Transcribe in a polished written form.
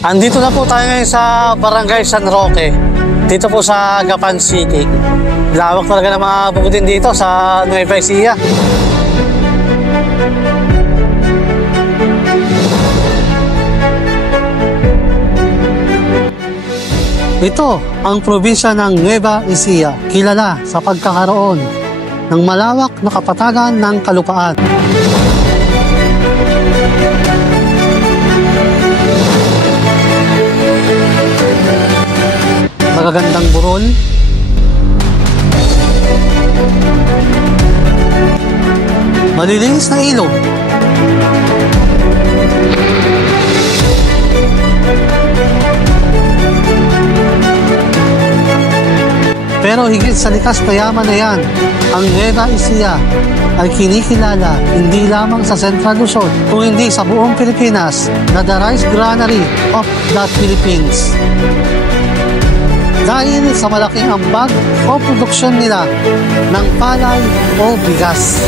Andito na po tayo ngayon sa Barangay San Roque. Dito po sa Gapan City. Lawak talaga ng mga bukutin dito sa Nueva Ecija. Ito ang probinsya ng Nueva Ecija, kilala sa pagkakaroon ng malawak na kapatagan ng kalupaan. Magagandang burol, malilinis na ilog, pero higit sa likas na yaman na yan, ang Nueva Ecija ay kinikilala hindi lamang sa Central Luzon, kung hindi sa buong Pilipinas na the rice granary of the Philippines. Dahil sa malaking ambag o produksyon nila ng palay o bigas.